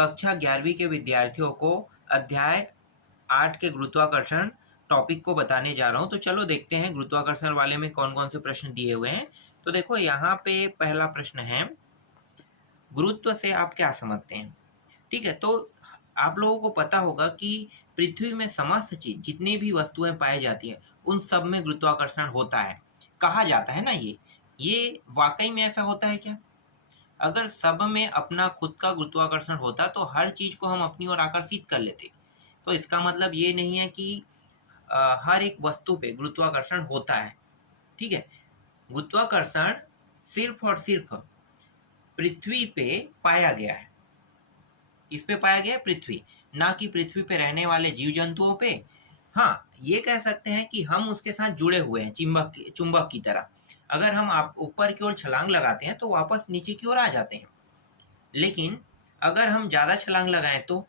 कक्षा 11वीं के विद्यार्थियों को अध्याय 8 के गुरुत्वाकर्षण टॉपिक को बताने जा रहा हूँ। तो चलो देखते हैं गुरुत्वाकर्षण वाले में कौन कौन से प्रश्न दिए हुए हैं। तो देखो यहाँ पे पहला प्रश्न है, गुरुत्व से आप क्या समझते हैं। ठीक है, तो आप लोगों को पता होगा कि पृथ्वी में समस्त चीज जितनी भी वस्तुएं पाई जाती हैं उन सब में गुरुत्वाकर्षण होता है। कहा जाता है ना, ये वाकई में ऐसा होता है क्या? अगर सब में अपना खुद का गुरुत्वाकर्षण होता तो हर चीज को हम अपनी ओर आकर्षित कर लेते। तो इसका मतलब ये नहीं है कि हर एक वस्तु पे गुरुत्वाकर्षण होता है। ठीक है, गुरुत्वाकर्षण सिर्फ और सिर्फ पृथ्वी पे पाया गया है। इस पे पाया गया है पृथ्वी, ना कि पृथ्वी पे रहने वाले जीव जंतुओं पे। हाँ, ये कह सकते हैं कि हम उसके साथ जुड़े हुए हैं चुंबक की तरह। अगर हम आप ऊपर की ओर छलांग लगाते हैं तो वापस नीचे की ओर आ जाते हैं, लेकिन अगर हम ज्यादा छलांग लगाएं तो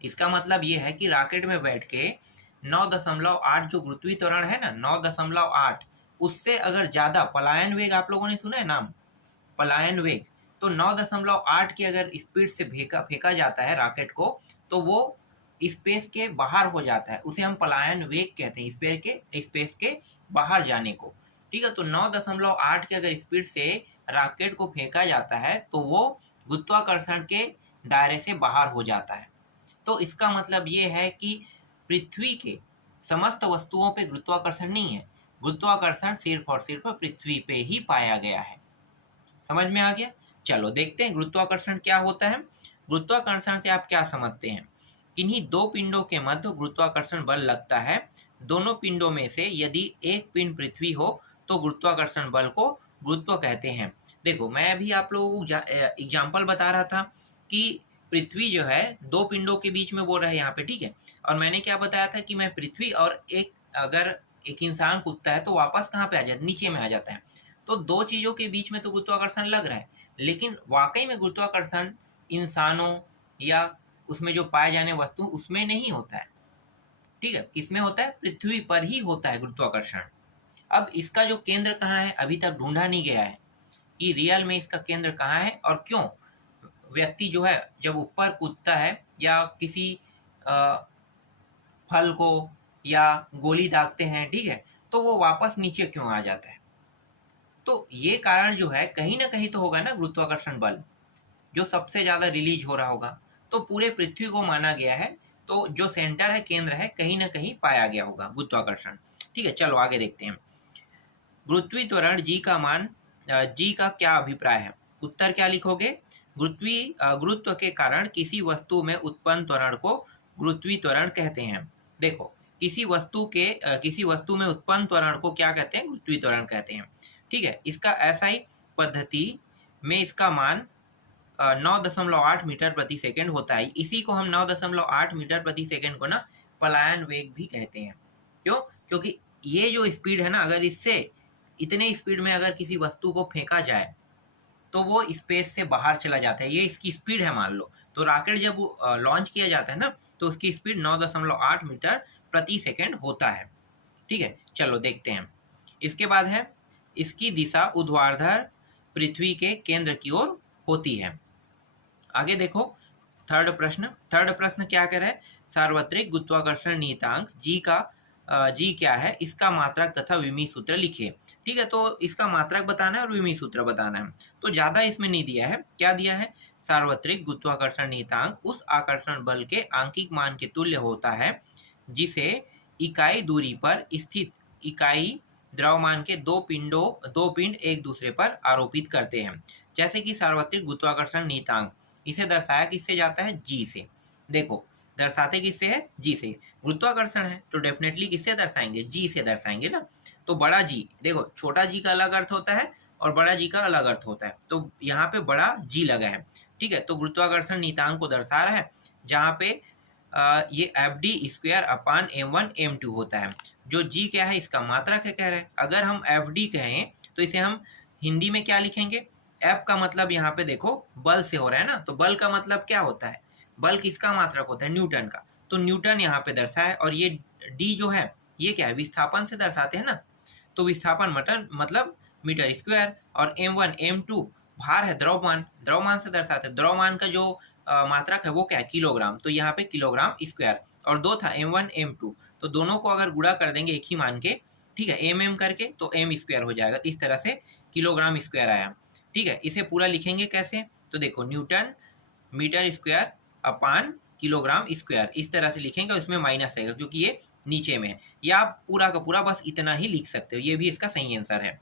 इसका मतलब ये है कि रॉकेट में बैठ के 9.8 जो गुरुत्वीय त्वरण है ना, 9.8, उससे अगर ज्यादा पलायन वेग, आप लोगों ने सुना है नाम पलायन वेग, तो 9.8 की अगर स्पीड से फेंका जाता है रॉकेट को तो वो स्पेस के बाहर हो जाता है। उसे हम पलायन वेग कहते हैं, स्पेस के बाहर जाने को। ठीक है, तो 9.8 की अगर स्पीड से रॉकेट को फेंका जाता है तो वो गुरुत्वाकर्षण के दायरे से बाहर हो जाता है। तो इसका मतलब ये है कि पृथ्वी के समस्त वस्तुओं पे गुरुत्वाकर्षण नहीं है। गुरुत्वाकर्षण सिर्फ और सिर्फ पृथ्वी पे ही पाया गया है। समझ में आ गया? चलो देखते हैं गुरुत्वाकर्षण क्या होता है। गुरुत्वाकर्षण से आप क्या समझते हैं? किन्हीं दो पिंडों के मध्य गुरुत्वाकर्षण बल लगता है। दोनों पिंडों में से यदि एक पिंड पृथ्वी हो तो गुरुत्वाकर्षण बल को गुरुत्व कहते हैं। देखो, मैं अभी आप लोगों को एग्जाम्पल बता रहा था कि पृथ्वी जो है दो पिंडों के बीच में बोल रहा है यहाँ पे। ठीक है, और मैंने क्या बताया था कि मैं पृथ्वी और अगर एक इंसान कूदता है तो वापस कहाँ पे आ जाता है? नीचे में आ जाता है। तो दो चीजों के बीच में तो गुरुत्वाकर्षण लग रहा है, लेकिन वाकई में गुरुत्वाकर्षण इंसानों या उसमें जो पाए जाने वस्तु उसमें नहीं होता है। ठीक है, किसमें होता है? पृथ्वी पर ही होता है गुरुत्वाकर्षण। अब इसका जो केंद्र कहाँ है अभी तक ढूंढा नहीं गया है कि रियल में इसका केंद्र कहाँ है और क्यों व्यक्ति जो है जब ऊपर कूदता है या किसी फल को या गोली दागते हैं, ठीक है, तो वो वापस नीचे क्यों आ जाता है। तो ये कारण जो है कहीं ना कहीं तो होगा ना, गुरुत्वाकर्षण बल जो सबसे ज्यादा रिलीज हो रहा होगा। तो पूरे पृथ्वी को माना गया है, तो जो सेंटर है, केंद्र है, कहीं ना कहीं पाया गया होगा गुरुत्वाकर्षण। ठीक है, चलो आगे देखते हैं। गुरुत्वीय त्वरण जी का मान, जी का क्या अभिप्राय है? उत्तर क्या लिखोगे? गुरुत्व के कारण किसी वस्तु में उत्पन्न त्वरण को गुरुत्वीय त्वरण कहते हैं। देखो, किसी वस्तु में उत्पन्न त्वरण को क्या कहते हैं? गुरुत्वीय त्वरण कहते हैं। ठीक है, इसका एसआई पद्धति में इसका मान 9.8 मीटर प्रति सेकंड होता है। इसी को हम 9.8 मीटर प्रति सेकंड को ना पलायन वेग भी कहते हैं। क्यों? क्योंकि ये जो स्पीड है ना, अगर इससे इतने स्पीड में अगर किसी वस्तु को फेंका जाए तो वो स्पेस से बाहर चला जाता है। ये इसकी स्पीड है मान लो। तो रॉकेट जब लॉन्च किया जाता है ना तो उसकी स्पीड 9.8 मीटर प्रति सेकंड होता है। ठीक है, चलो देखते हैं। इसके बाद है, इसकी दिशा ऊर्ध्वाधर पृथ्वी के केंद्र की ओर होती है। आगे देखो, थर्ड प्रश्न क्या कह रहा है? सार्वत्रिक गुरुत्वाकर्षण नियतांक जी क्या है, इसका मात्रक तथा विमी सूत्र लिखिए। ठीक है, तो इसका मात्रक बताना है और विमी सूत्र बताना है। तो ज्यादा इसमें नहीं दिया है। क्या दिया है? सार्वत्रिक गुरुत्वाकर्षण नियतांक उस आकर्षण बल के आंकिक मान के तुल्य होता है जिसे इकाई दूरी पर स्थित इकाई द्रव्यमान के दो पिंड एक दूसरे पर आरोपित करते हैं। जैसे कि सार्वत्रिक गुरुत्वाकर्षण नियतांक, इसे दर्शाया किससे जाता है? जी से। देखो, दर्शाते किससे है? जी से। गुरुत्वाकर्षण है तो डेफिनेटली किससे दर्शाएंगे? जी से दर्शाएंगे ना। तो बड़ा जी, देखो छोटा जी का अलग अर्थ होता है और बड़ा जी का अलग अर्थ होता है, तो यहाँ पे बड़ा जी लगा है। ठीक है, तो गुरुत्वाकर्षण नियतांक को दर्शा रहा है जहाँ पे ये Fd² अपान m1 m2 होता है। जो जी क्या है? इसका मात्रक है कह रहे हैं। अगर हम Fd कहें तो इसे हम हिंदी में क्या लिखेंगे? F का मतलब यहाँ पे देखो बल से हो रहा है ना, तो बल का मतलब क्या होता है? बल किसका मात्रक होता है? न्यूटन का। तो न्यूटन यहाँ पे दर्शा है और ये डी जो है ये क्या है? विस्थापन से दर्शाते हैं ना, तो विस्थापन मतलब मीटर स्क्वायर और m1 m2 भार है द्रव्यमान, द्रव्यमान से दर्शाते हैं। द्रव्यमान का जो मात्रक है वो क्या है, किलोग्राम, तो यहाँ पे किलोग्राम स्क्वायर। और दो था m1 m2, तो दोनों को अगर गुणा कर देंगे एक ही मान के, ठीक है, m करके, तो m स्क्वायर हो जाएगा। इस तरह से किलोग्राम स्क्वायर आया, ठीक है। इसे पूरा लिखेंगे कैसे, तो देखो newton metre square upon kilogram square, इस तरह से लिखेंगे। उसमें माइनस रहेगा क्योंकि ये नीचे में है, या आप पूरा का पूरा बस इतना ही लिख सकते हो, ये भी इसका सही आंसर है।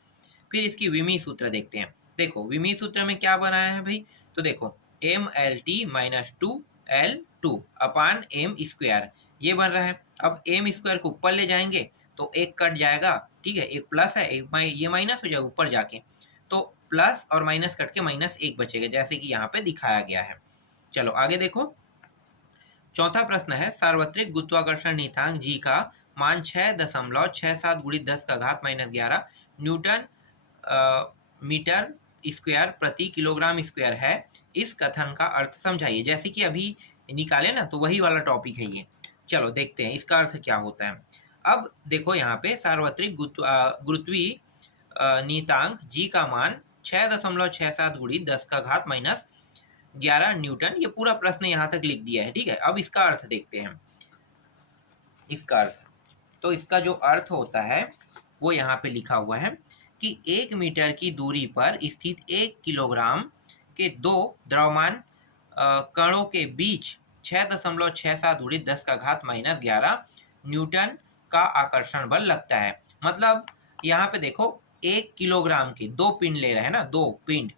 फिर इसकी विमीय सूत्र देखते हैं। देखो विमीय सूत्र में क्या बनाया है भाई, तो देखो MLT माइनस 2L2 अपान एम स्क्वायर, ये बन रहा है। अब एम स्क्वायर को ऊपर ले जाएंगे तो एक कट जाएगा, ठीक है, एक प्लस है, एक ये माइनस हो जाएगा ऊपर जाके, तो प्लस और माइनस कट के माइनस एक बचेगा, जैसे कि यहाँ पे दिखाया गया है। चलो आगे देखो, चौथा प्रश्न है, सार्वत्रिक गुरुत्वाकर्षण नियतांक जी का मान 6.67 गुणित 10 का घात -11 न्यूटन मीटर स्क्वायर प्रति किलोग्राम स्क्वायर है। इस कथन का अर्थ समझाइए। जैसे कि अभी निकाले ना, तो वही वाला टॉपिक है ये। चलो देखते हैं इसका अर्थ क्या होता है। अब देखो यहाँ पे सार्वत्रिक गुरुत्वीय नियतांक जी का मान 6.67 गुणित 10 का घात -11 न्यूटन, ये पूरा प्रश्न यहाँ तक लिख दिया है, ठीक है। अब इसका अर्थ देखते हैं, इसका अर्थ, तो इसका जो अर्थ होता है वो यहाँ पे लिखा हुआ है कि 1 मीटर की दूरी पर स्थित 1 किलोग्राम के दो द्रव्यमान कणों के बीच 6.67 गुणित 10 का घात -11 न्यूटन का आकर्षण बल लगता है। मतलब यहाँ पे देखो 1 किलोग्राम के दो पिंड ले रहे हैं ना, दो पिंड,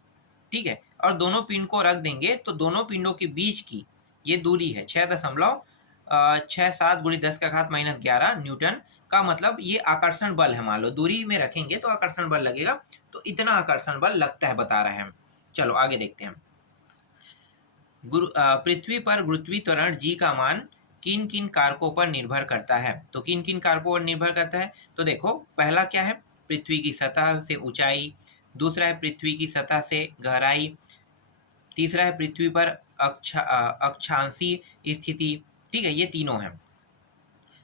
ठीक है, और दोनों पिंड को रख देंगे तो दोनों पिंडों के बीच की ये दूरी है 6.67 गुणित 10 का घात -11 न्यूटन का, मतलब ये आकर्षण बल है। मान लो दूरी में रखेंगे तो आकर्षण बल लगेगा, तो इतना आकर्षण बल लगता है, बता रहे हैं। चलो आगे देखते हैं। पृथ्वी पर गुरुत्वीय त्वरण जी का मान किन किन कारकों पर निर्भर करता है, तो किन किन कारकों पर निर्भर करता है, तो देखो पहला क्या है, पृथ्वी की सतह से ऊंचाई, दूसरा है पृथ्वी की सतह से गहराई, तीसरा है पृथ्वी पर अक्षांशीय स्थिति, ठीक है, ये तीनों हैं।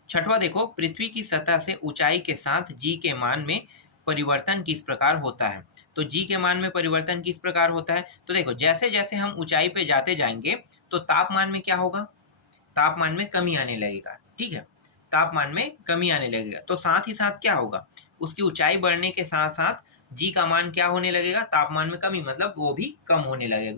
छठवां देखो, पृथ्वी की सतह से ऊंचाई के साथ जी के मान में परिवर्तन किस प्रकार होता है, तो जी के मान में परिवर्तन किस प्रकार होता है, तो देखो जैसे जैसे हम ऊंचाई पे जाते जाएंगे तो तापमान में क्या होगा, तापमान में कमी आने लगेगा, ठीक है, तापमान में कमी आने लगेगा। तो साथ ही साथ क्या होगा, उसकी ऊंचाई बढ़ने के साथ साथ जी का मान क्या होने लगेगा, तापमान में कमी, मतलब वो भी कम होने लगेगा,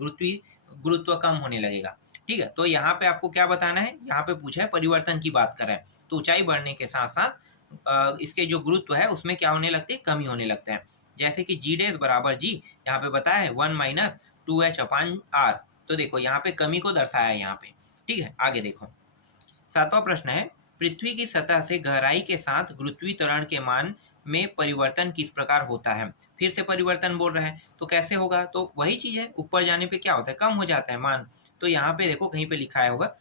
गुरुत्व कम होने लगेगा, ठीक है। तो यहाँ पे आपको क्या बताना है, यहाँ पे पूछा है परिवर्तन की बात कर रहे हैं, तो ऊंचाई बढ़ने के साथ साथ इसके जो गुरुत्व है उसमें क्या होने लगती है, कमी होने लगता है। जैसे कि जी डैश बराबर जी, यहाँ पे बताया है 1 - 2h अपान r, तो देखो यहाँ पे कमी को दर्शाया है यहाँ पे, ठीक है। आगे देखो, सातवां प्रश्न है, पृथ्वी की सतह से गहराई के साथ गुरुत्वीय त्वरण के मान में परिवर्तन किस प्रकार होता है। फिर से परिवर्तन बोल रहा है, तो कैसे होगा, तो वही चीज है, ऊपर जाने पे क्या होता है, कम हो जाता है मान, तो यहाँ पे देखो कहीं पे लिखा होगा,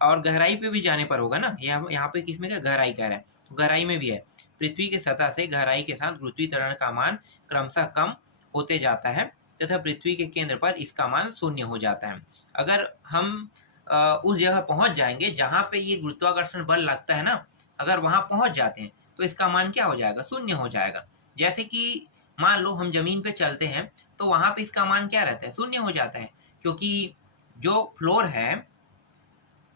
और गहराई पे भी जाने पर होगा ना, यहाँ पे किसमें क्या गहराई कह रहा है, तो गहराई में भी है, पृथ्वी की सतह से गहराई के साथ गुरुत्वीय त्वरण का मान क्रमशः कम होते जाता है तथा पृथ्वी के केंद्र पर इसका मान 0 हो जाता है। अगर हम उस जगह पहुंच जाएंगे जहां पे ये गुरुत्वाकर्षण बल लगता है ना, अगर वहां पहुंच जाते हैं तो इसका मान क्या हो जाएगा, 0 हो जाएगा। जैसे कि मान लो हम जमीन पे चलते हैं तो वहां पे इसका मान क्या रहता है, 0 हो जाता है, क्योंकि जो फ्लोर है,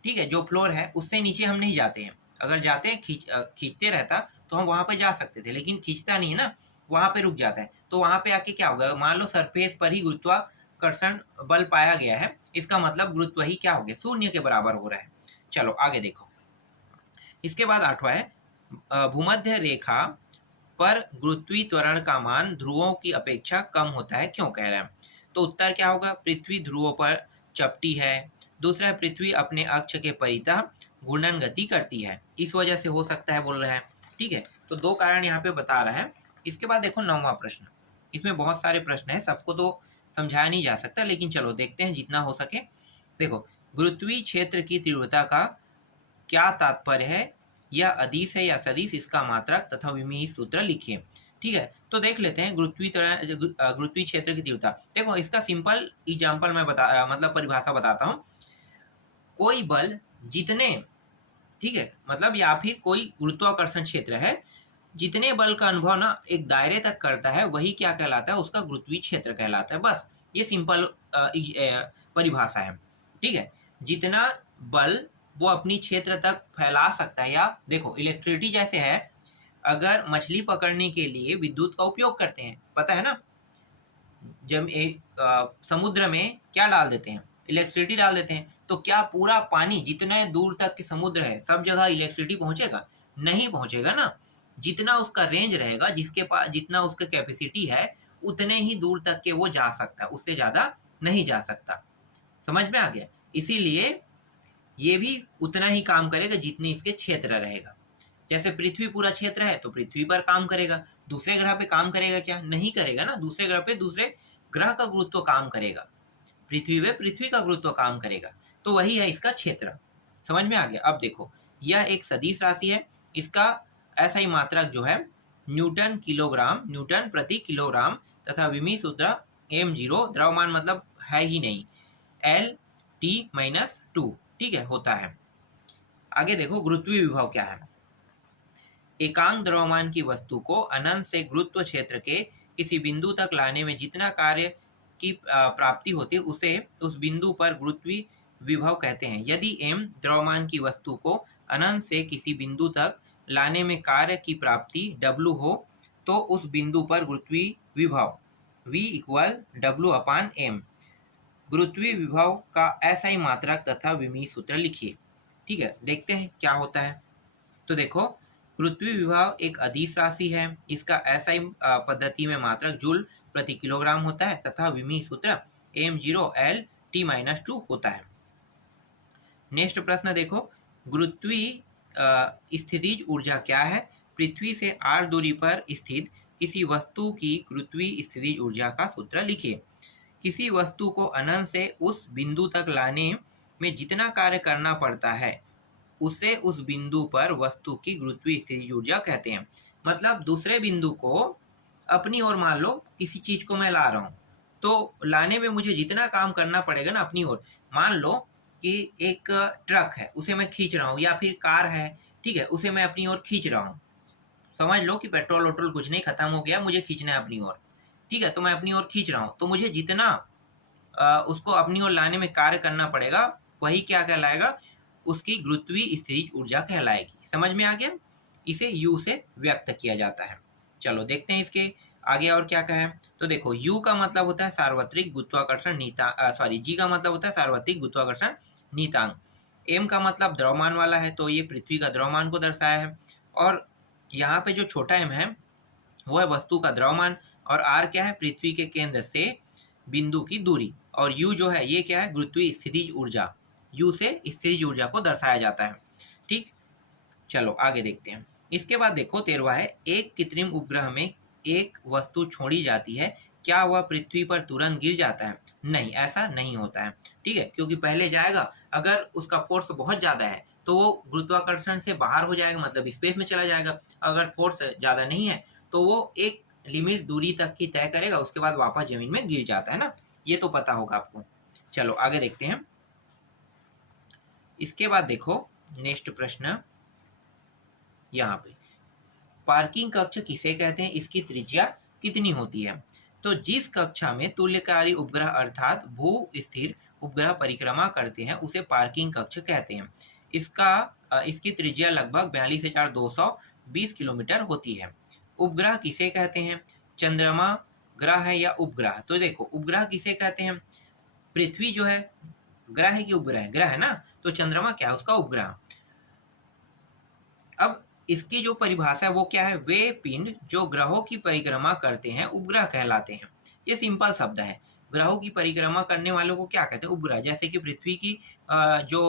ठीक है, जो फ्लोर है उससे नीचे हम नहीं जाते हैं। अगर जाते हैं खींचते रहता तो हम वहां पे जा सकते थे, लेकिन खींचता नहीं ना, वहां पे रुक जाता है, तो वहां पे आके क्या होगा, मान लो सरफेस पर ही गुरुत्वाकर्षण बल पाया गया है, इसका मतलब गुरुत्व ही क्या हो गया, 0 के बराबर हो रहा है। चलो आगे देखो, इसके बाद 8वां है, भूमध्य रेखा पर गुरुत्वीय त्वरण का मान ध्रुवों की अपेक्षा कम होता है, क्यों कह रहा है, तो उत्तर क्या होगा, पृथ्वी ध्रुवों पर चपटी है, दूसरा है पृथ्वी अपने अक्ष के परितः घूर्णन गति करती है, इस वजह से हो सकता है बोल रहा है, ठीक है। तो दो कारण यहाँ पे बता रहा है। इसके बाद देखो 9वां प्रश्न, इसमें बहुत सारे प्रश्न है, सबको तो समझाया नहीं जा सकता, लेकिन चलो देखते हैं जितना हो सके। देखो, गुरुत्वीय क्षेत्र की तीव्रता का क्या तात्पर्य है, यह अदिश है या सदिश, इसका मात्रक तथा विमीय सूत्र लिखिए, ठीक है। तो देख लेते हैं गुरुत्वीय क्षेत्र की तीव्रता। देखो इसका सिंपल एग्जांपल मैं मतलब परिभाषा बताता हूँ। कोई बल जितने, ठीक है, मतलब या फिर कोई गुरुत्वाकर्षण क्षेत्र है, जितने बल का अनुभव ना एक दायरे तक करता है वही क्या कहलाता है, उसका गुरुत्वीय क्षेत्र कहलाता है। बस ये सिंपल परिभाषा है, ठीक है। जितना बल वो अपनी क्षेत्र तक फैला सकता है, या देखो इलेक्ट्रिसिटी जैसे है, अगर मछली पकड़ने के लिए विद्युत का उपयोग करते हैं, पता है ना, जब समुद्र में क्या डाल देते हैं, इलेक्ट्रिसिटी डाल देते हैं, तो क्या पूरा पानी जितने दूर तक के समुद्र है सब जगह इलेक्ट्रिसिटी पहुंचेगा? नहीं पहुंचेगा ना। जितना उसका रेंज रहेगा, जिसके पास जितना उसका कैपेसिटी है, उतने ही दूर तक के वो जा सकता है, उससे ज्यादा नहीं जा सकता। समझ में आ गया? इसीलिए ये भी उतना ही काम करेगा जितनी इसके क्षेत्र रहेगा। जैसे पृथ्वी पूरा क्षेत्र है तो पृथ्वी पर काम करेगा, दूसरे ग्रह पे काम करेगा क्या? नहीं करेगा ना। दूसरे ग्रह पे दूसरे ग्रह का गुरुत्व काम करेगा, पृथ्वी पे पृथ्वी का गुरुत्व काम करेगा। तो वही है इसका क्षेत्र। समझ में आ गया? अब देखो, यह एक सदिश राशि है, इसका ऐसा ही मात्रक जो है न्यूटन किलोग्राम, न्यूटन प्रति किलोग्राम, तथा विमी सूत्र m0, द्रव्यमान मतलब है ही नहीं, L-T-2, ठीक है, होता है। आगे देखो गुरुत्वीय विभव क्या है। एकांक द्रव्यमान की वस्तु को अनंत से गुरुत्व क्षेत्र के किसी बिंदु तक लाने में जितना कार्य की प्राप्ति होती है उसे उस बिंदु पर गुरुत्वीय विभव कहते हैं। यदि m द्रव्यमान की वस्तु को अनंत से किसी बिंदु तक लाने में कार्य की प्राप्ति W हो तो उस बिंदु पर गुरुत्वीय विभव V = W/m। गुरुत्वीय विभव का ऐसा ही मात्रक तथा विमीय सूत्र लिखिए। ठीक है, देखते हैं क्या होता है। तो देखो, गुरुत्वीय विभव एक अदिश राशि है, इसका ऐसा ही पद्धति में मात्रक जूल प्रति किलोग्राम होता है तथा विमीय सूत्र m0 L-T-2 होता है। नेक्स्ट प्रश्न देखो, गुरुत्वीय स्थितिज ऊर्जा क्या है? पृथ्वी से r दूरी पर स्थित किसी वस्तु की गुरुत्वीय स्थितिज ऊर्जा का सूत्र लिखिए। किसी वस्तु को अनंत से उस बिंदु तक लाने में जितना कार्य करना पड़ता है उसे उस बिंदु पर वस्तु की गुरुत्वीय स्थितिज ऊर्जा कहते हैं। मतलब दूसरे बिंदु को अपनी ओर, मान लो किसी चीज को मैं ला रहा हूँ, तो लाने में मुझे जितना काम करना पड़ेगा ना अपनी ओर, मान लो कि एक ट्रक है उसे मैं खींच रहा हूँ, या फिर कार है, ठीक है, उसे मैं अपनी ओर खींच रहा हूँ। समझ लो कि पेट्रोल वोट्रोल कुछ नहीं, खत्म हो गया, मुझे खींचना है अपनी ओर, ठीक है, तो मैं अपनी ओर खींच रहा हूँ, तो मुझे जितना उसको अपनी ओर लाने में कार्य करना पड़ेगा वही क्या कहलाएगा? उसकी गुरुत्वीय स्थितिज ऊर्जा कहलाएगी। समझ में आ गया? इसे U से व्यक्त किया जाता है। चलो देखते हैं इसके आगे और क्या कहा है। तो देखो, U का मतलब होता है सार्वत्रिक गुरुत्वाकर्षण नीतांक, G का मतलब होता है सार्वत्रिक गुरुत्वाकर्षण नीतांक। M का मतलब द्रव्यमान वाला है, तो ये पृथ्वी का द्रव्यमान को दर्शाया है। और यहाँ पे जो छोटा m है वो है वस्तु का द्रव्यमान, और r क्या है? पृथ्वी के केंद्र से बिंदु की दूरी। और U जो है ये क्या है? गुरुत्वीय स्थितिज ऊर्जा। U से स्थितिज ऊर्जा को दर्शाया जाता है। ठीक, चलो आगे देखते हैं। इसके बाद देखो 13वां है, एक कृत्रिम उपग्रह में एक वस्तु छोड़ी जाती है, क्या वह पृथ्वी पर तुरंत गिर जाता है? नहीं, ऐसा नहीं होता है। ठीक है, क्योंकि पहले जाएगा, अगर उसका फोर्स बहुत ज्यादा है तो वो गुरुत्वाकर्षण से बाहर हो जाएगा, मतलब स्पेस में चला जाएगा। अगर फोर्स ज्यादा नहीं है तो वो एक लिमिट दूरी तक की तय करेगा, उसके बाद वापस जमीन में गिर जाता है ना। ये तो पता होगा आपको। चलो आगे देखते हैं। इसके बाद देखो नेक्स्ट प्रश्न, यहाँ पे पार्किंग कक्ष किसे कहते हैं? इसकी त्रिज्या कितनी होती है? तो जिस कक्षा में तुल्यकारी उपग्रह अर्थात भू स्थिर उपग्रह परिक्रमा करते हैं उसे पार्किंग कक्ष कहते हैं। इसकी त्रिज्या लगभग 42,220 किलोमीटर होती है। उपग्रह किसे कहते हैं? चंद्रमा ग्रह है या उपग्रह? तो देखो, उपग्रह किसे कहते हैं? पृथ्वी जो है ग्रह है कि उपग्रह है? ग्रह है ना, तो चंद्रमा क्या है? उसका उपग्रह। अब इसकी जो परिभाषा है वो क्या है? वे पिंड जो ग्रहों की परिक्रमा करते हैं उपग्रह कहलाते हैं। ये सिंपल शब्द है। ग्रहों की परिक्रमा करने वालों को क्या कहते हैं? उपग्रह। जैसे कि पृथ्वी की जो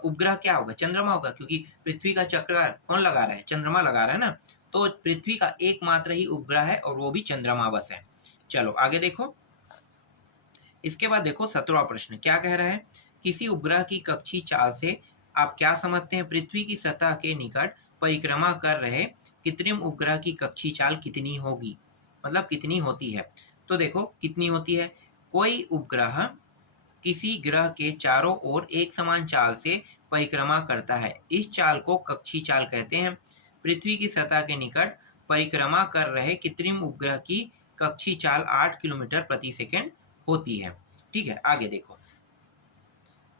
उपग्रह क्या होगा? चंद्रमा होगा, क्योंकि पृथ्वी का चक्र कौन लगा रहा है? चंद्रमा लगा रहा है ना। तो पृथ्वी का एकमात्र ही उपग्रह है और वो भी चंद्रमा बस है। चलो आगे देखो। इसके बाद देखो 17वां प्रश्न क्या कह रहा है? किसी उपग्रह की कक्षीय चाल से आप क्या समझते हैं? पृथ्वी की सतह के निकट परिक्रमा कर रहे कृत्रिम उपग्रह की कक्षीय चाल कितनी होगी? मतलब कितनी होती है? तो देखो कितनी होती है। कोई उपग्रह किसी ग्रह के चारों ओर एक समान चाल से परिक्रमा करता है, इस चाल को कक्षीय चाल कहते हैं। पृथ्वी की सतह के निकट परिक्रमा कर रहे कृत्रिम उपग्रह की कक्षीय चाल 8 किलोमीटर प्रति सेकंड होती है। ठीक है, आगे देखो।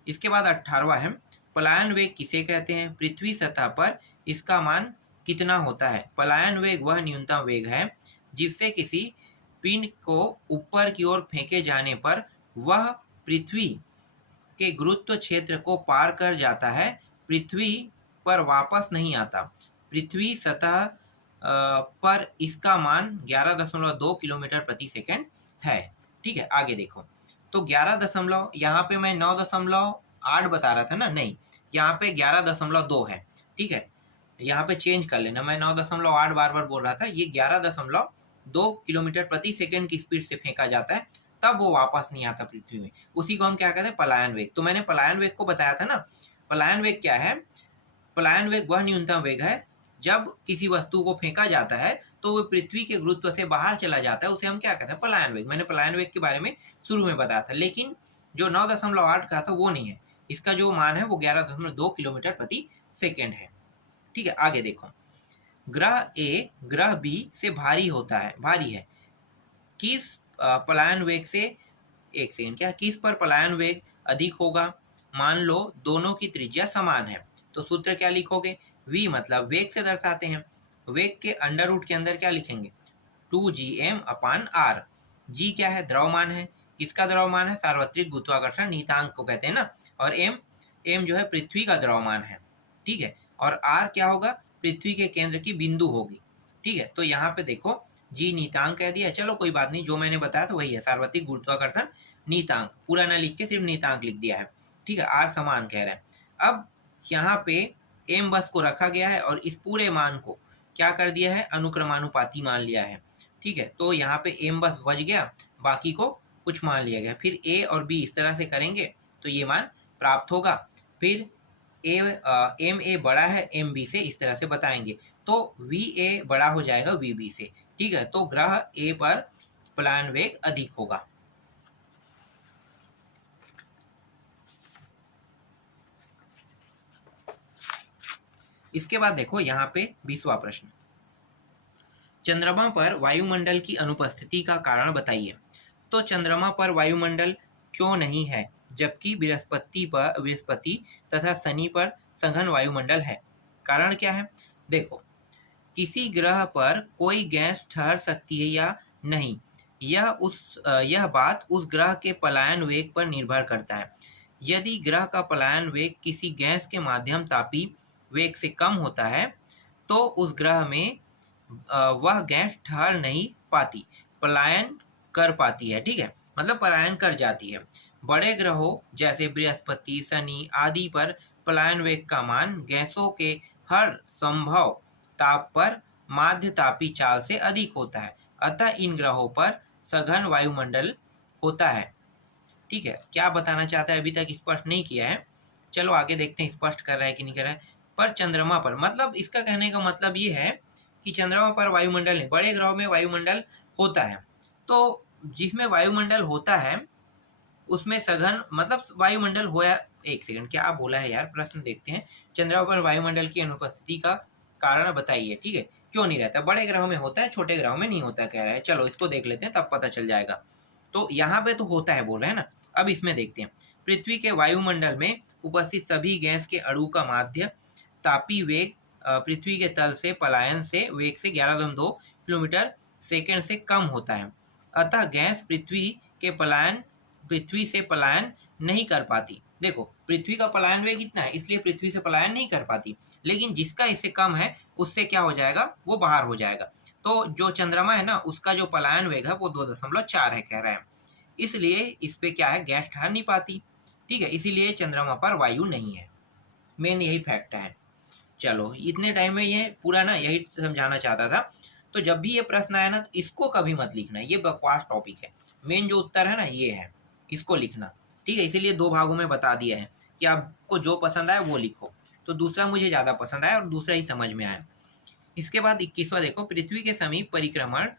इसके बाद 18वां है, पलायन वेग किसे कहते हैं? पृथ्वी सतह पर इसका मान कितना होता है? पलायन वेग वह न्यूनतम वेग है जिससे किसी पिंड को ऊपर की ओर फेंके जाने पर वह पृथ्वी के गुरुत्व क्षेत्र को पार कर जाता है, पृथ्वी पर वापस नहीं आता। पृथ्वी सतह पर इसका मान 11.2 किलोमीटर प्रति सेकंड है। ठीक है, आगे देखो। तो 11 दशमलव, यहाँ पे मैं 9.8 बता रहा था ना, नहीं, यहाँ पे 11.2 है। ठीक है, यहाँ पे चेंज कर लेना, मैं 9.8 बार बार बोल रहा था, ये 11.2 किलोमीटर प्रति सेकंड की स्पीड से फेंका जाता है, तब वो वापस नहीं आता पृथ्वी में। उसी को हम क्या कहते हैं? पलायन वेग। तो मैंने पलायन वेग को बताया था ना। पलायन वेग क्या है? पलायन वेग वह न्यूनतम वेग है जब किसी वस्तु को फेंका जाता है तो वो पृथ्वी के गुरुत्व से बाहर चला जाता है, उसे हम क्या कहते हैं? पलायन वेग। मैंने पलायन वेग के बारे में शुरू में बताया था, लेकिन जो 9.8 का था वो नहीं है, इसका जो मान है वो 11.2 किलोमीटर प्रति सेकेंड है। ठीक है, आगे देखो। ग्रह ए ग्रह बी से भारी है, किस पलायन वेग से, एक सेकेंड, क्या किस पर पलायन वेग अधिक होगा? मान लो दोनों की त्रिज्या समान है, तो सूत्र क्या लिखोगे? v मतलब वेग से दर्शाते हैं, वेग के अंडर रूट के अंदर क्या लिखेंगे? 2gm/r। g क्या है? द्रव्यमान है। किसका द्रव्यमान है? सार्वत्रिक गुरुत्वाकर्षण नीतांक को कहते हैं ना। और m जो है पृथ्वी का द्रव्यमान है। ठीक है, और r क्या होगा? पृथ्वी के केंद्र की बिंदु होगी। ठीक है, तो यहाँ पे देखो जी नीतांक कह दिया, चलो कोई बात नहीं, जो मैंने बताया था वही है, सार्वत्रिक गुरुत्वाकर्षण नीतांक, पूरा ना लिख के सिर्फ नीतांक लिख दिया है। ठीक है, आर समान कह रहे हैं। अब यहाँ पे एम बस को रखा गया है और इस पूरे मान को क्या कर दिया है? अनुक्रमानुपाती मान लिया है। ठीक है, तो यहाँ पे एम बस बच गया, बाकी को कुछ मान लिया गया। फिर ए और बी इस तरह से करेंगे तो ये मान प्राप्त होगा। फिर एम ए बड़ा है एम बी से, इस तरह से बताएंगे तो वी ए बड़ा हो जाएगा वी बी से। ठीक है, तो ग्रह ए पर पलायन वेग अधिक होगा। इसके बाद देखो यहाँ पे 20वां प्रश्न, चंद्रमा पर वायुमंडल की अनुपस्थिति का कारण बताइए। तो चंद्रमा पर वायुमंडल क्यों नहीं है जबकि बृहस्पति तथा शनि पर सघन वायुमंडल है? कारण क्या है? देखो, किसी ग्रह पर कोई गैस ठहर सकती है या नहीं, यह बात उस ग्रह के पलायन वेग पर निर्भर करता है। यदि ग्रह का पलायन वेग किसी गैस के माध्यम तापी वेग से कम होता है तो उस ग्रह में वह गैस ठहर नहीं पाती, पलायन कर पाती है। ठीक है, मतलब पलायन कर जाती है। बड़े ग्रहों जैसे बृहस्पति, शनि आदि पर पलायन वेग का मान गैसों के हर संभव ताप पर माध्य तापी चाल से अधिक होता है, अतः इन ग्रहों पर सघन वायुमंडल होता है। ठीक है, क्या बताना चाहता है अभी तक स्पष्ट नहीं किया है, चलो आगे देखते हैं स्पष्ट कर रहा है कि नहीं कर रहा है। पर चंद्रमा पर, मतलब इसका कहने का मतलब ये है कि चंद्रमा पर वायुमंडल नहीं, बड़े ग्रहों में वायुमंडल होता है। तो जिसमें वायुमंडल होता है उसमें सघन, मतलब वायुमंडल होया, एक सेकंड क्या बोला है यार, प्रश्न देखते हैं। चंद्रमा पर वायुमंडल की अनुपस्थिति का कारण बताइए। ठीक है, क्यों नहीं रहता? बड़े ग्रहों में होता है, छोटे ग्रहों में नहीं होता कह रहा है। चलो इसको देख लेते हैं, तब पता चल जाएगा। तो यहाँ पे तो होता है बोल रहे हैं ना। अब इसमें देखते हैं, पृथ्वी के वायुमंडल में उपस्थित सभी गैस के अणु का माध्य तापी वेग पृथ्वी के तल से पलायन से वेग से 11.2 किलोमीटर सेकेंड से कम होता है, अतः गैस पृथ्वी से पलायन नहीं कर पाती। देखो, पृथ्वी का पलायन वेग इतना है इसलिए पृथ्वी से पलायन नहीं कर पाती, लेकिन जिसका इससे कम है उससे क्या हो जाएगा? वो बाहर हो जाएगा। तो जो चंद्रमा है ना, उसका जो पलायन वेग है वो 2.4 है कह रहा है, इसलिए इस पे क्या है? गैस ठहर नहीं पाती। ठीक है, इसीलिए चंद्रमा पर वायु नहीं है, मेन यही फैक्ट है। चलो, इतने टाइम में ये पूरा ना यही समझाना चाहता था। तो जब भी ये प्रश्न आया ना तो इसको कभी मत लिखना, ये बकवास टॉपिक है। मेन जो उत्तर है ना ये है, इसको लिखना। ठीक है, इसीलिए 2 भागों में बता दिया है कि आपको जो पसंद आए वो लिखो। तो दूसरा मुझे ज़्यादा पसंद आया और दूसरा ही समझ में आया। इसके बाद 21वां देखो, पृथ्वी के समीप परिक्रमण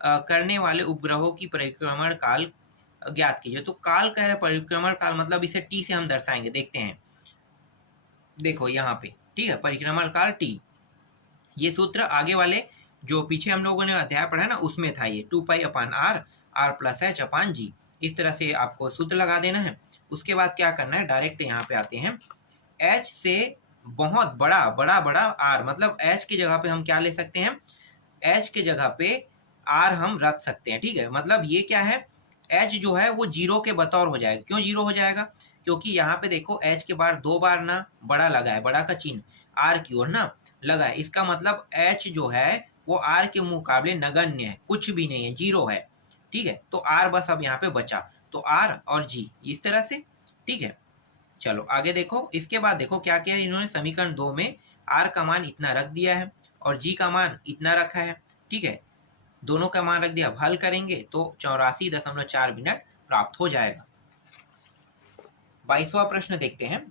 करने वाले उपग्रहों की परिक्रमण काल ज्ञात कीजिए। तो काल कह रहे, परिक्रमण काल मतलब इसे टी से हम दर्शाएंगे, देखते हैं। देखो यहाँ पे, ठीक है, परिक्रमण काल टी, ये सूत्र आगे वाले जो पीछे हम लोगों ने अध्याय पढ़ा है ना उसमें था, ये 2π/r r + h/g। इस तरह से आपको सूत्र लगा देना है। उसके बाद क्या करना है, डायरेक्ट यहाँ पे आते हैं, h से बहुत बड़ा बड़ा बड़ा r, मतलब h की जगह पे हम क्या ले सकते हैं, h के जगह पे r हम रख सकते हैं। ठीक है, मतलब ये क्या है, h जो है वो जीरो के बतौर हो जाएगा। क्यों जीरो हो जाएगा, क्योंकि यहाँ पे देखो h के बार दो बार ना बड़ा लगा है, बड़ा का चिन्ह r की ओर ना लगा है। इसका मतलब h जो है वो r के मुकाबले नगण्य है, कुछ भी नहीं है, जीरो है। ठीक है, तो r बस अब यहाँ पे बचा, तो r और g इस तरह से। ठीक है, चलो आगे देखो। इसके बाद देखो क्या किया है इन्होंने, समीकरण 2 में r का मान इतना रख दिया है और g का मान इतना रखा है। ठीक है, दोनों का मान रख दिया। अब हल करेंगे तो 84.4 मिनट प्राप्त हो जाएगा। 22वां प्रश्न देखते हैं।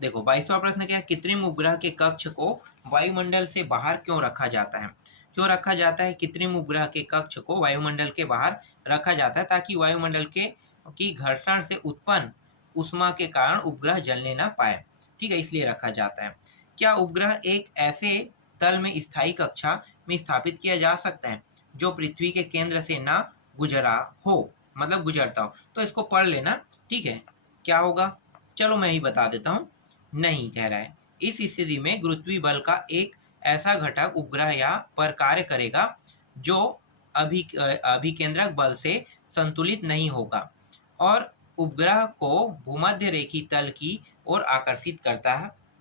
देखो 22वां प्रश्न क्या है, कृत्रिम उपग्रह के कक्ष को वायुमंडल से बाहर क्यों रखा जाता है। क्यों रखा जाता है, कृत्रिम उपग्रह के कक्ष को वायुमंडल के बाहर रखा जाता है ताकि वायुमंडल की घर्षण से उत्पन्न उष्मा के कारण उपग्रह जलने ना पाए। ठीक है, इसलिए रखा जाता है। क्या उपग्रह एक ऐसे तल में स्थायी कक्षा में स्थापित किया जा सकता है जो पृथ्वी के केंद्र से ना गुजरा हो, मतलब गुजरता हो। तो इसको पढ़ लेना। ठीक है, क्या होगा, चलो मैं ही बता देता हूँ। नहीं कह रहा है, इस स्थिति में गुरुत्वीय बल का एक ऐसा घटक उपग्रह या पर कार्य करेगा जो अभिकेंद्रक बल से संतुलित नहीं होगा और उपग्रह को भूमध्य रेखी तल की ओर आकर्षित करता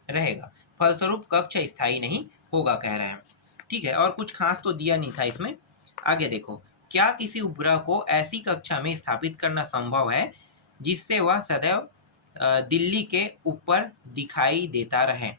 रहेगा। फलस्वरूप कक्ष स्थायी नहीं होगा कह रहे हैं। ठीक है, और कुछ खास तो दिया नहीं था इसमें। आगे देखो, क्या किसी उपग्रह को ऐसी कक्षा में स्थापित करना संभव है जिससे वह सदैव दिल्ली के ऊपर दिखाई देता रहे।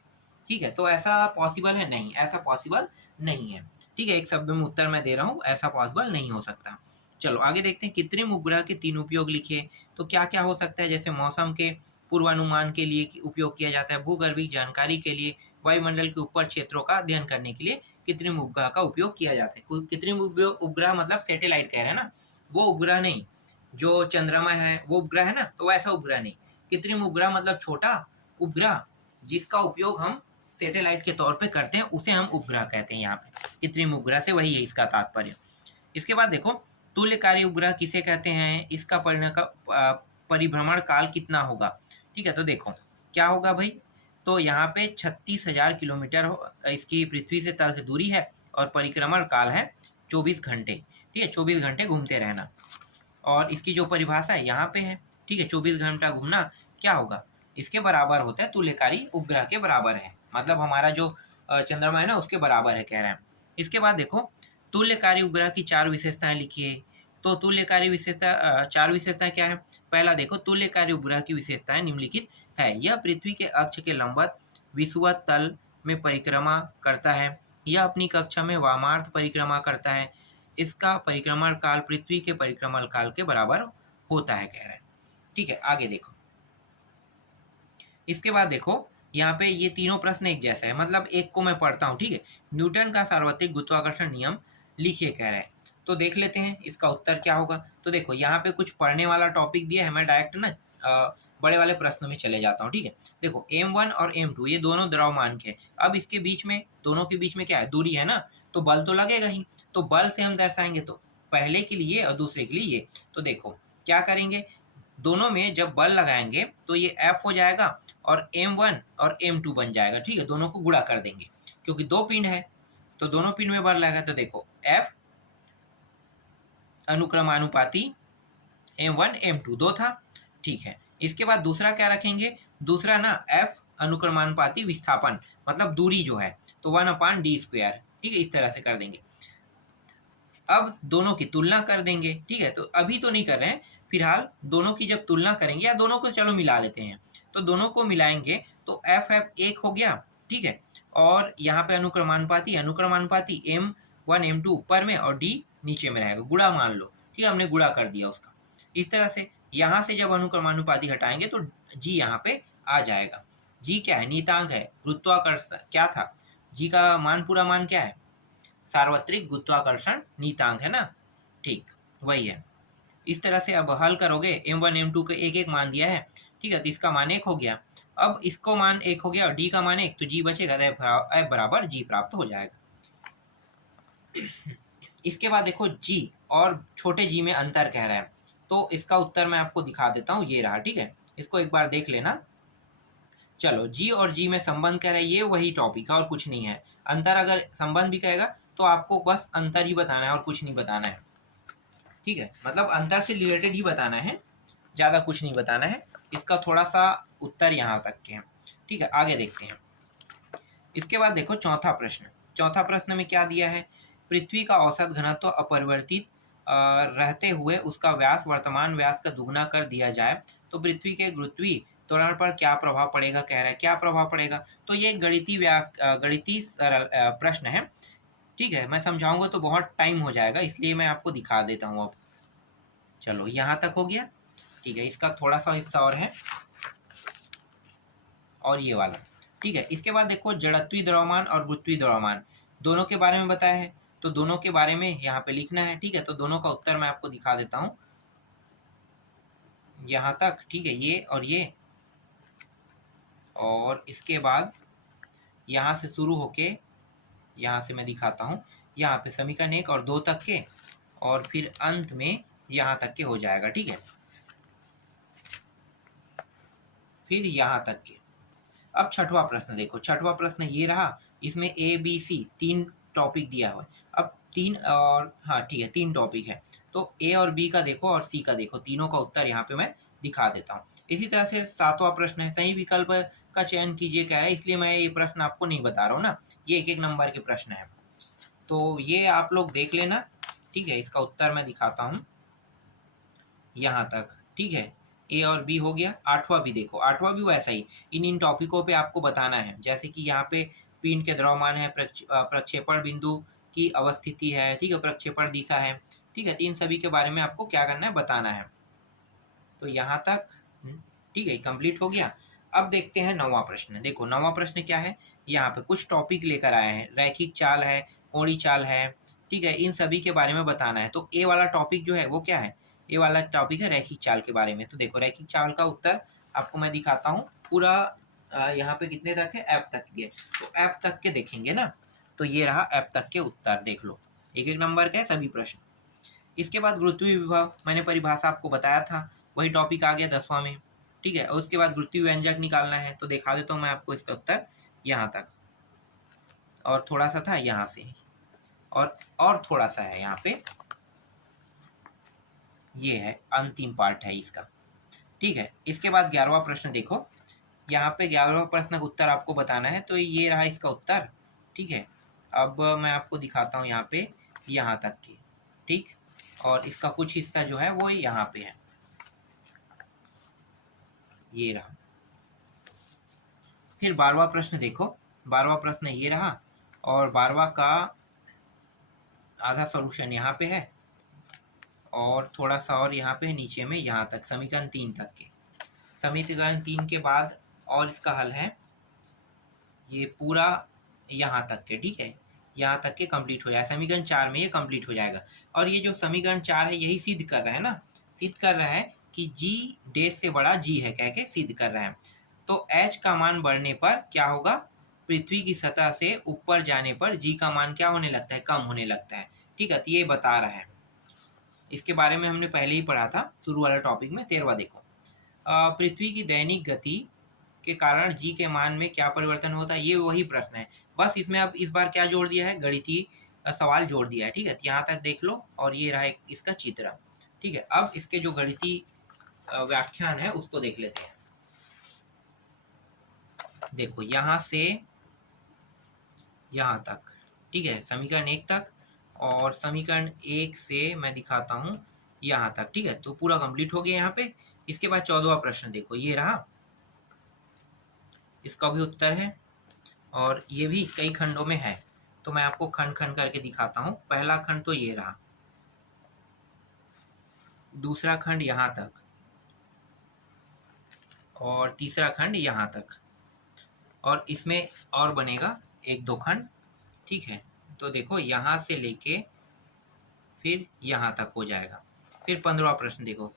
ठीक है, तो ऐसा पॉसिबल है नहीं, ऐसा पॉसिबल नहीं है। ठीक है, एक शब्द में उत्तर मैं दे रहा हूँ, ऐसा पॉसिबल नहीं हो सकता। चलो आगे देखते हैं, कृत्रिम उपग्रह के 3 उपयोग लिखिए। तो क्या क्या हो सकता है, जैसे मौसम के पूर्वानुमान के लिए उपयोग किया जाता है, भूगर्भिक जानकारी के लिए, वायुमंडल के ऊपर क्षेत्रों का अध्ययन करने के लिए कृत्रिम उपग्रह का उपयोग किया जाता है। कृत्रिम उपग्रह मतलब सैटेलाइट कह रहे हैं ना, वो उपग्रह नहीं जो चंद्रमा है वो उपग्रह है ना, तो वैसा उपग्रह नहीं। कृत्रिम उपग्रह मतलब छोटा उपग्रह जिसका उपयोग हम सैटेलाइट के तौर पे करते हैं, उसे हम उपग्रह कहते हैं। यहाँ पे कृत्रिम उपग्रह से वही है इसका तात्पर्य। इसके बाद देखो, तुल्यकारी उपग्रह किसे कहते हैं, इसका परिभ्रमण काल कितना होगा। ठीक है, तो देखो क्या होगा भाई, तो यहाँ पे 36,000 किलोमीटर इसकी पृथ्वी से तल से दूरी है और परिक्रमण काल है 24 घंटे। ठीक है, 24 घंटे घूमते रहना, और इसकी जो परिभाषा है यहाँ पे है। ठीक है, 24 घंटा घूमना क्या होगा, इसके बराबर होता है, तुल्यकारी उपग्रह के बराबर है, मतलब हमारा जो चंद्रमा है ना उसके बराबर है कह रहे हैं। इसके बाद देखो, तुल्यकारी उपग्रह की 4 विशेषताएं लिखिए। तो तुल्यकारी विशेषता 4 विशेषताएं क्या है। पहला देखो, तुल्यकारी उपग्रह की विशेषताएं निम्नलिखित है। यह पृथ्वी के अक्ष के लंबवत विषुवत तल में परिक्रमा करता है, यह अपनी कक्षा में वामार्थ परिक्रमा करता है, इसका परिक्रमण काल पृथ्वी के परिक्रमण काल के बराबर होता है कह रहे हैं। ठीक है, आगे देखो। इसके बाद देखो, यहाँ पे ये तीनों प्रश्न एक जैसा है, मतलब एक को मैं पढ़ता हूँ। ठीक है, न्यूटन का सार्वत्रिक गुरुत्वाकर्षण नियम लिखिए कह रहे हैं। तो देख लेते हैं इसका उत्तर क्या होगा। तो देखो यहाँ पे कुछ पढ़ने वाला टॉपिक दिया है, मैं डायरेक्ट ना बड़े वाले प्रश्न में चले जाता हूँ। ठीक है, देखो m1 और m2 ये दोनों द्रव्यमान के, अब इसके बीच में, दोनों के बीच में क्या है, दूरी है ना, तो बल तो लगेगा ही। तो बल से हम दर्शाएंगे, तो पहले के लिए और दूसरे के लिए ये। तो देखो क्या करेंगे, दोनों में जब बल लगाएंगे तो ये F हो जाएगा और m1 और m2 बन जाएगा। ठीक है, दोनों को गुणा कर देंगे क्योंकि दो पिंड है, तो दोनों पिंड में बल लगेगा। तो देखो F अनुक्रमानुपाती m1 m2 दो था। ठीक है, इसके बाद दूसरा क्या रखेंगे, दूसरा ना F अनुक्रमानुपाती विस्थापन, मतलब दूरी जो है, तो 1/d²। ठीक है, इस तरह से कर देंगे। अब दोनों की तुलना कर देंगे। ठीक है, तो अभी तो नहीं कर रहे हैं, फिलहाल दोनों की जब तुलना करेंगे, या दोनों को चलो मिला लेते हैं, तो दोनों को मिलाएंगे तो एफ एक हो गया। ठीक है, और यहाँ पे अनुक्रमानुपाती m1 m2 ऊपर में और d नीचे में रहेगा, गुणा मान लो। ठीक है, हमने गुणा कर दिया उसका। इस तरह से यहाँ से जब अनुक्रमानुपाती हटाएंगे तो g यहाँ पे आ जाएगा। g क्या है, नीतांक है, गुरुत्वाकर्षण क्या था, g का मान पूरा मान क्या है, सार्वत्रिक गुरुत्वाकर्षण नीतांक है ना। ठीक, वही है। इस तरह से अब हल करोगे, m1 m2 के एक एक मान दिया है। ठीक है, तो इसका मान 1 हो गया, अब इसको मान 1 हो गया और d का मान 1, तो g बचेगा, तो f बराबर g प्राप्त हो जाएगा। इसके बाद देखो जी और छोटे जी में अंतर कह रहा है, तो इसका उत्तर मैं आपको दिखा देता हूँ, ये रहा। ठीक है, इसको एक बार देख लेना। चलो, जी और जी में संबंध कह रहा है, ये वही टॉपिक है और कुछ नहीं है। अंतर अगर संबंध भी कहेगा तो आपको बस अंतर ही बताना है और कुछ नहीं बताना है। ठीक है, मतलब अंतर से रिलेटेड ही बताना है, ज़्यादा कुछ नहीं बताना है। इसका थोड़ा सा उत्तर यहाँ तक के हैं। ठीक है, आगे देखते हैं। इसके बाद देखो चौथा प्रश्न। चौथा प्रश्न में क्या दिया है, पृथ्वी का औसत घनत्व अपरिवर्तित रहते हुए उसका व्यास वर्तमान व्यास का दुगना कर दिया जाए तो पृथ्वी के गुरुत्वीय त्वरण पर क्या प्रभाव पड़ेगा, कह रहा है क्या प्रभाव पड़ेगा। तो ये गणितीय सरल प्रश्न है। ठीक है, मैं समझाऊंगा तो बहुत टाइम हो जाएगा, इसलिए मैं आपको दिखा देता हूँ अब। चलो, यहाँ तक हो गया। ठीक है, इसका थोड़ा सा हिस्सा और है, और ये वाला। ठीक है, इसके बाद देखो जड़त्वीय द्रव्यमान और गुरुत्वीय द्रव्यमान दोनों के बारे में बताया है, तो दोनों के बारे में यहाँ पे लिखना है। ठीक है, तो दोनों का उत्तर मैं आपको दिखा देता हूँ यहाँ तक। ठीक है, ये और इसके बाद यहाँ से शुरू होके यहाँ से मैं दिखाता हूँ, यहाँ पे समीकरण 1 और 2 तक के, और फिर अंत में यहाँ तक के हो जाएगा। ठीक है, फिर यहाँ तक के। अब छठवां प्रश्न देखो, छठवां प्रश्न ये रहा। इसमें ए बी सी 3 टॉपिक दिया हुआ है। अब 3 और हाँ ठीक है 3 टॉपिक है, तो ए और बी का देखो और सी का देखो, तीनों का उत्तर यहाँ पे मैं दिखा देता हूँ। इसी तरह से 7वां प्रश्न है, सही विकल्प का चयन कीजिए कह रहा है, इसलिए मैं ये प्रश्न आपको नहीं बता रहा हूँ ना, ये एक एक नंबर के प्रश्न है, तो ये आप लोग देख लेना। ठीक है, इसका उत्तर मैं दिखाता हूँ यहाँ तक। ठीक है, ए और बी हो गया। 8वां भी देखो, 8वां भी वैसा ही, इन टॉपिकों पे आपको बताना है, जैसे कि यहाँ पे पिंड के द्रव्यमान है, प्रक्षेपण बिंदु की अवस्थिति है, ठीक है, प्रक्षेपण दिशा है। ठीक है, तो इन सभी के बारे में आपको क्या करना है, बताना है। तो यहाँ तक ठीक है, कंप्लीट हो गया। अब देखते हैं 9वां प्रश्न। देखो 9वां प्रश्न क्या है, यहाँ पे कुछ टॉपिक लेकर आए हैं, रैखिक चाल है, कोणीय चाल है। ठीक है, इन सभी के बारे में बताना है। तो ए वाला टॉपिक जो है वो क्या है, ये वाला टॉपिक है रैखिक चाल के बारे में। तो देखो रैखिक चाल का उत्तर आपको मैं दिखाता हूँ पूरा। यहाँ पे कितने तक है, एफ तक के, तो एफ तक के देखेंगे ना, तो ये रहा एफ तक के उत्तर, देख लो एक एक नंबर के सभी प्रश्न। इसके बाद गुरुत्वीय विभव, मैंने परिभाषा आपको बताया था, वही टॉपिक आ गया 10वां में। ठीक है, और उसके बाद गुरुत्वीय व्यंजक निकालना है, तो दिखा देता हूँ मैं आपको इसका उत्तर यहाँ तक, और थोड़ा सा था यहाँ से, और थोड़ा सा है यहाँ पे, ये है अंतिम पार्ट है इसका। ठीक है, इसके बाद 11वां प्रश्न देखो, यहाँ पे 11वां प्रश्न का उत्तर आपको बताना है, तो ये रहा इसका उत्तर। ठीक है, अब मैं आपको दिखाता हूँ यहाँ पे, यहाँ तक की। ठीक, और इसका कुछ हिस्सा जो है वो यहाँ पे है, ये रहा। फिर 12वां प्रश्न देखो, 12वां प्रश्न ये रहा, और 12वां का आधा सॉल्यूशन यहाँ पे है, और थोड़ा सा और यहाँ पे नीचे में, यहाँ तक समीकरण 3 तक के। समीकरण 3 के बाद और इसका हल है, ये पूरा यहाँ तक के। ठीक है, यहाँ तक के कंप्लीट हो जाए, समीकरण 4 में ये कंप्लीट हो जाएगा। और ये जो समीकरण 4 है यही सिद्ध कर रहा है ना, सिद्ध कर रहा है कि जी डैश से बड़ा जी है, कह के सिद्ध कर रहा है। तो एच का मान बढ़ने पर क्या होगा, पृथ्वी की सतह से ऊपर जाने पर जी का मान क्या होने लगता है, कम होने लगता है। ठीक है, तो ये बता रहा है, इसके बारे में हमने पहले ही पढ़ा था शुरू वाला टॉपिक में। 13वां देखो, पृथ्वी की दैनिक गति के कारण जी के मान में क्या परिवर्तन होता है, ये वही प्रश्न है, बस इसमें अब इस बार क्या जोड़ दिया है, गणितीय सवाल जोड़ दिया है। ठीक है, तो यहाँ तक देख लो, और ये रहा इसका चित्र। ठीक है, अब इसके जो गणितीय व्याख्यान है उसको देख लेते हैं। देखो यहाँ से यहाँ तक, ठीक है, समीकरण 1 तक, और समीकरण 1 से मैं दिखाता हूँ यहाँ तक। ठीक है, तो पूरा कंप्लीट हो गया यहाँ पे। इसके बाद 14वां प्रश्न देखो, ये रहा, इसका भी उत्तर है, और ये भी कई खंडों में है, तो मैं आपको खंड खंड करके दिखाता हूँ। पहला खंड तो ये रहा, दूसरा खंड यहाँ तक, और तीसरा खंड यहाँ तक, और इसमें और बनेगा 1-2 खंड। ठीक है, तो देखो यहाँ से लेके फिर यहाँ तक हो जाएगा। फिर 15वां प्रश्न देखो,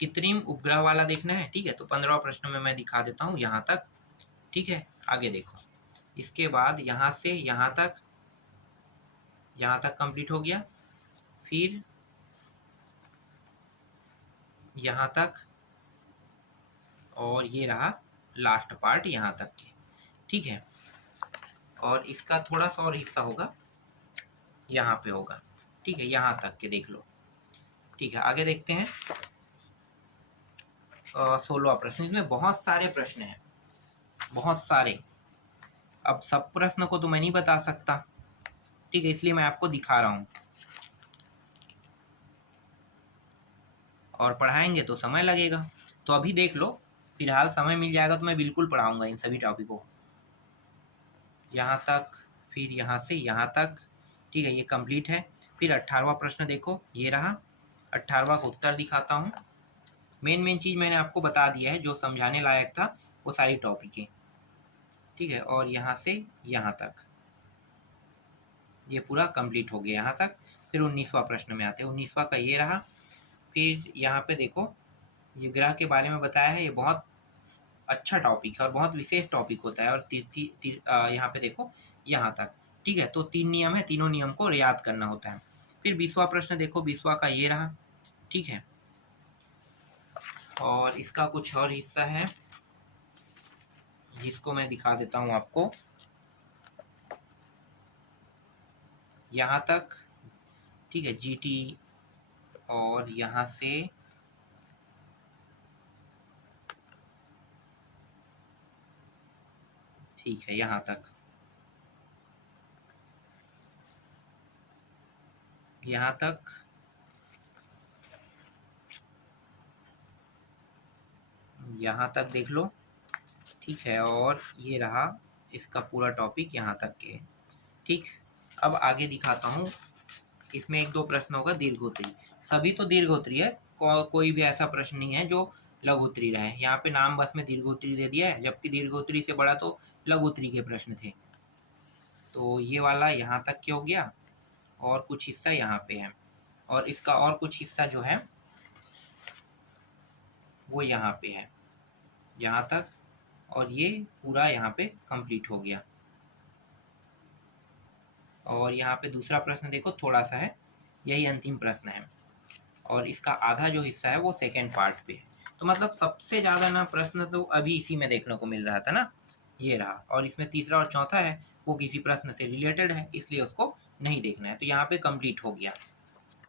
कृत्रिम उपग्रह वाला देखना है। ठीक है, तो 15वां प्रश्न में मैं दिखा देता हूँ यहाँ तक। ठीक है, आगे देखो, इसके बाद यहाँ से यहाँ तक कंप्लीट हो गया। फिर यहाँ तक, और ये रहा लास्ट पार्ट यहाँ तक के। ठीक है, और इसका थोड़ा सा और हिस्सा होगा, यहाँ पे होगा। ठीक है, यहाँ तक के देख लो। ठीक है, आगे देखते हैं 16वां प्रश्न। इसमें बहुत सारे प्रश्न हैं, बहुत सारे। अब सब प्रश्न को तो मैं नहीं बता सकता, ठीक है, इसलिए मैं आपको दिखा रहा हूँ, और पढ़ाएंगे तो समय लगेगा। तो अभी देख लो, फिलहाल समय मिल जाएगा तो मैं बिल्कुल पढ़ाऊंगा इन सभी टॉपिकों, यहाँ तक, फिर यहाँ से यहाँ तक। ठीक है, ये कंप्लीट है। फिर 18वां प्रश्न देखो, ये रहा। 18वां का उत्तर दिखाता हूँ। मेन चीज़ मैंने आपको बता दिया है, जो समझाने लायक था वो सारी टॉपिकें। ठीक है, और यहाँ से यहाँ तक ये पूरा कंप्लीट हो गया यहाँ तक। फिर 19वां प्रश्न में आते हैं। 19वां का ये रहा। फिर यहाँ पे देखो, ये ग्रह के बारे में बताया है। ये बहुत अच्छा टॉपिक है और बहुत विशेष टॉपिक होता है। और यहाँ पे देखो यहाँ तक। ठीक है, तो 3 नियम है, तीनों नियम को याद करना होता है। फिर 20वां प्रश्न देखो, 20वां का ये रहा। ठीक है, और इसका कुछ और हिस्सा है जिसको मैं दिखा देता हूँ आपको, यहाँ तक। ठीक है, जीटी, और यहाँ से ठीक है यहाँ तक, यहाँ तक, यहाँ तक देख लो। ठीक है, और ये रहा इसका पूरा टॉपिक यहाँ तक के। ठीक, अब आगे दिखाता हूँ। इसमें 1-2 प्रश्न होगा दीर्घोत्तरी, सभी तो दीर्घोत्तरी है, कोई भी ऐसा प्रश्न नहीं है जो लघुत्तरी रहे। यहाँ पे नाम बस में दीर्घोत्तरी दे दिया है, जबकि दीर्घोत्तरी से बड़ा तो लघुत्तरी के प्रश्न थे। तो ये वाला यहाँ तक के हो गया, और कुछ हिस्सा यहाँ पे है, और इसका और कुछ हिस्सा जो है वो यहाँ पे है, यहाँ तक, और ये पूरा यहाँ पे कंप्लीट हो गया। और यहाँ पे दूसरा प्रश्न देखो, थोड़ा सा है, यही अंतिम प्रश्न है, और इसका आधा जो हिस्सा है वो सेकेंड पार्ट पे है। तो मतलब सबसे ज़्यादा ना प्रश्न तो अभी इसी में देखने को मिल रहा था ना, ये रहा। और इसमें तीसरा और चौथा है वो किसी प्रश्न से रिलेटेड है, इसलिए उसको नहीं देखना है। तो यहाँ पे कंप्लीट हो गया।